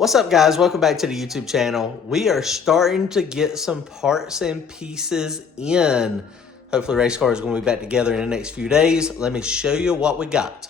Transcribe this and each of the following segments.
What's up, guys? Welcome back to the YouTube channel. We are starting to get some parts and pieces in. Hopefully race car is going to be back together in the next few days. Let me show you what we got.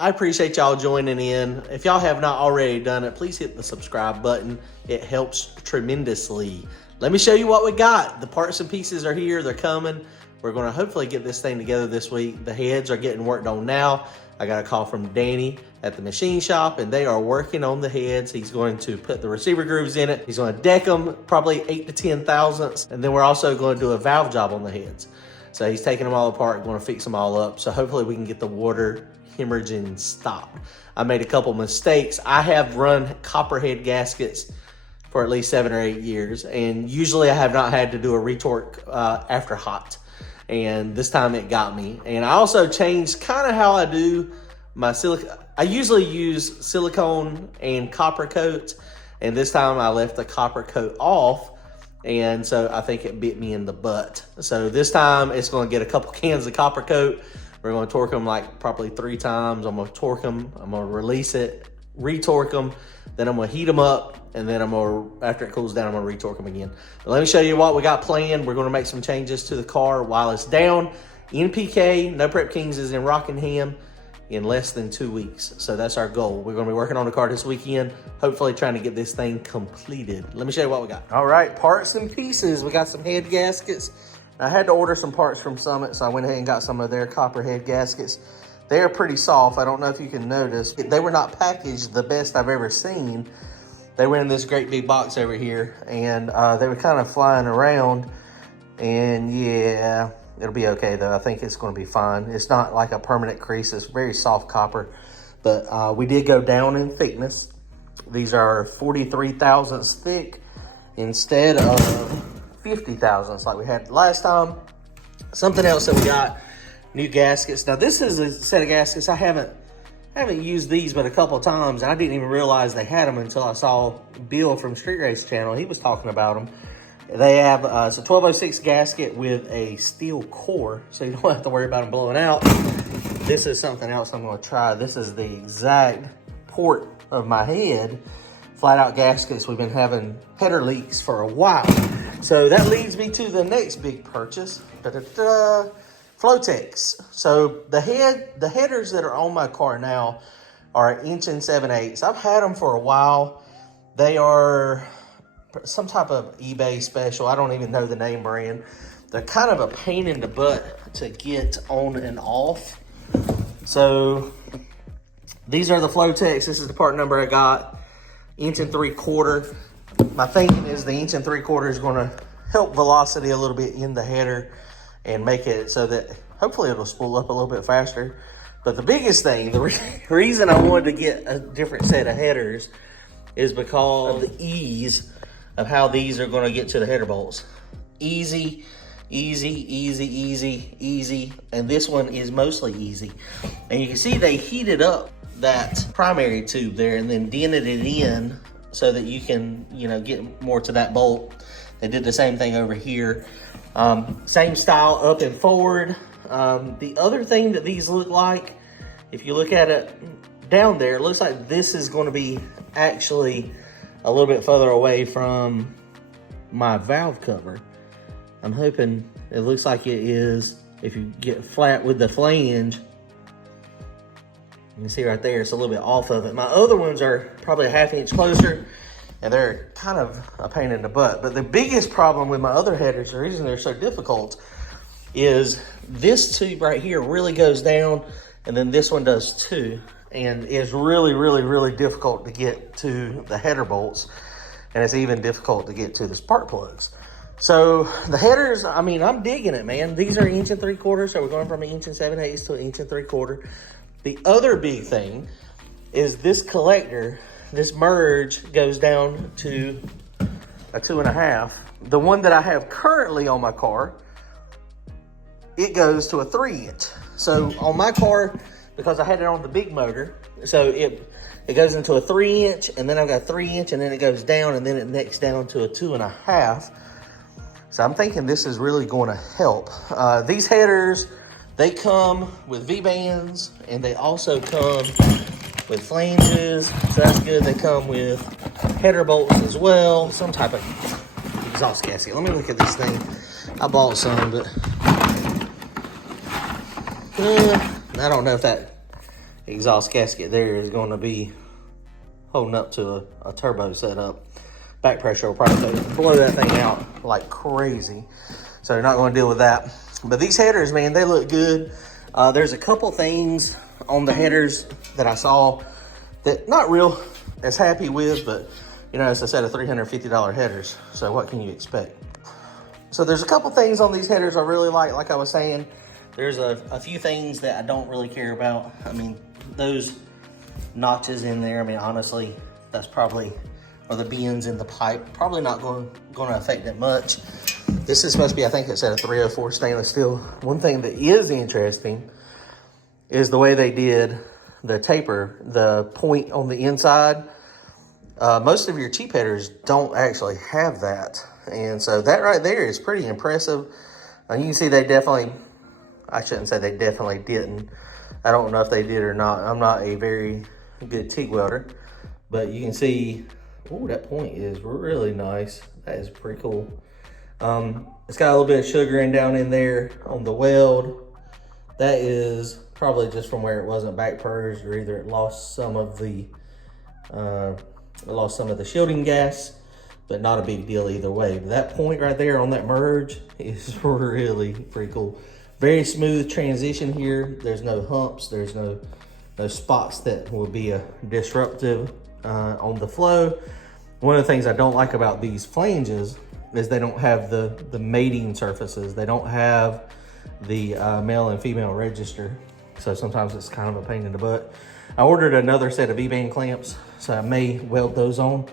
I appreciate y'all joining in. If y'all have not already done it, please hit the subscribe button. It helps tremendously. Let me show you what we got. The parts and pieces are here. They're coming. We're going to hopefully get this thing together this week. The heads are getting worked on now. I got a call from Danny at the machine shop, and they are working on the heads. He's going to put the receiver grooves in it. He's going to deck them probably 8 to 10 thousandths, and then we're also going to do a valve job on the heads. So he's taking them all apart, going to fix them all up. So hopefully we can get the water hemorrhaging stopped. I made a couple mistakes. I have run copperhead gaskets for at least 7 or 8 years, and usually I have not had to do a retorque after hot. And this time it got me. And I also changed kind of how I do my silicone. I usually use silicone and copper coat, and this time I left the copper coat off, and so I think it bit me in the butt. So this time it's going to get a couple cans of copper coat. We're going to torque them like probably 3 times. I'm going to torque them. I'm going to release it, retorque them. Then I'm going to heat them up. And then after it cools down, I'm going to retorque them again. But let me show you what we got planned. We're going to make some changes to the car while it's down. NPK, No Prep Kings, is in Rockingham in less than 2 weeks. So that's our goal. We're going to be working on the car this weekend, hopefully trying to get this thing completed. Let me show you what we got. All right, parts and pieces. We got some head gaskets. I had to order some parts from Summit, so I went ahead and got some of their copperhead gaskets. They're pretty soft. I don't know if you can notice. They were not packaged the best I've ever seen. They were in this great big box over here, and they were kind of flying around. And yeah, it'll be okay though. I think it's going to be fine. It's not like a permanent crease. It's very soft copper, but we did go down in thickness. These are 43 thousandths thick instead of 50 thousandths like we had last time. Something else that we got, new gaskets. Now this is a set of gaskets I haven't used these but a couple of times, and I didn't even realize they had them until I saw Bill from Street Race Channel. He was talking about them. They have it's a 1206 gasket with a steel core, so you don't have to worry about them blowing out. This is something else I'm going to try. This is the exact port of my head. Flat out gaskets. We've been having header leaks for a while. So that leads me to the next big purchase, Flowtech. So the headers that are on my car now are 1 7/8". I've had them for a while. They are some type of eBay special. I don't even know the name brand. They're kind of a pain in the butt to get on and off. So these are the Flowtechs. This is the part number I got, 1 3/4". My thinking is the 1 3/4 is going to help velocity a little bit in the header and make it so that hopefully it'll spool up a little bit faster. But the biggest thing, the reason I wanted to get a different set of headers is because of the ease of how these are going to get to the header bolts. Easy, easy, easy, easy, easy. And this one is mostly easy. And you can see they heated up that primary tube there and then dented it in so that you can, get more to that bolt. They did the same thing over here. Same style up and forward. The other thing that these look like, if you look at it down there, it looks like this is going to be actually a little bit further away from my valve cover. I'm hoping it looks like it is. If you get flat with the flange, you can see right there, it's a little bit off of it. My other ones are probably a 1/2 inch closer, and they're kind of a pain in the butt. But the biggest problem with my other headers, the reason they're so difficult, is this tube right here really goes down, and then this one does too. And it's really, really, really difficult to get to the header bolts, and it's even difficult to get to the spark plugs. So the headers, I mean, I'm digging it, man. These are 1 3/4, so we're going from 1 7/8 to 1 3/4. The other big thing is this collector, this merge goes down to a 2.5. The one that I have currently on my car, it goes to a 3-inch. So on my car, because I had it on the big motor, so it goes into a 3-inch, and then I've got a 3-inch, and then it goes down, and then it necks down to a 2.5. So I'm thinking this is really going to help. These headers, they come with V-bands, and they also come with flanges, so that's good. They come with header bolts as well, some type of exhaust gasket. Let me look at this thing. I bought some, but I don't know if that exhaust gasket there is going to be holding up to a turbo setup. Back pressure will probably blow that thing out like crazy, so they're not going to deal with that. But these headers, man, they look good. There's a couple things on the headers that I saw that not real as happy with, but you know, it's a set of $350 headers, so what can you expect? So there's a couple things on these headers I really like I was saying. There's a few things that I don't really care about. I mean, those notches in there, I mean, honestly, that's probably, or the bends in the pipe, probably not going to affect it much. This is supposed to be, I think it's at a 304 stainless steel. One thing that is interesting is the way they did the taper, the point on the inside. Most of your cheap headers don't actually have that. And so that right there is pretty impressive. You can see they definitely, I shouldn't say they definitely didn't. I don't know if they did or not. I'm not a very good TIG welder, but you can see, oh, that point is really nice. That is pretty cool. It's got a little bit of sugaring down in there on the weld. That is probably just from where it wasn't back purged, or either it lost some of the shielding gas, but not a big deal either way. But that point right there on that merge is really pretty cool. Very smooth transition here. There's no humps. There's no spots that will be disruptive on the flow. One of the things I don't like about these flanges is they don't have the mating surfaces. They don't have the male and female register. So sometimes it's kind of a pain in the butt. I ordered another set of V-band clamps, so I may weld those on.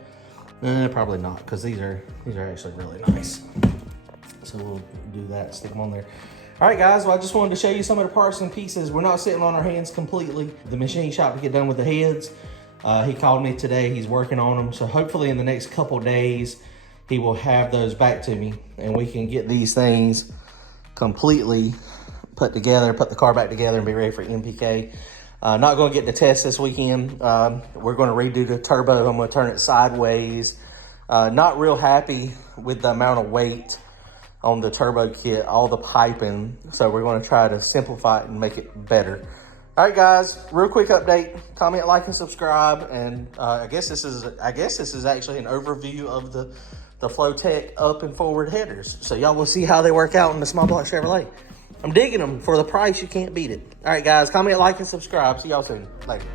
Probably not, because these are actually really nice. So we'll do that, stick them on there. All right, guys, well, I just wanted to show you some of the parts and pieces. We're not sitting on our hands completely. The machine shop to get done with the heads. He called me today, he's working on them. So hopefully in the next couple days, he will have those back to me and we can get these things completely put together, put the car back together and be ready for MPK. Not gonna get to test this weekend. We're gonna redo the turbo. I'm gonna turn it sideways. Not real happy with the amount of weight on the turbo kit, all the piping. So we're gonna try to simplify it and make it better. All right, guys, real quick update. Comment, like, and subscribe. And I guess this is actually an overview of the Flowtech up and forward headers. So y'all will see how they work out in the small block Chevrolet. I'm digging them. For the price, you can't beat it. All right, guys, comment, like, and subscribe. See y'all soon. Later.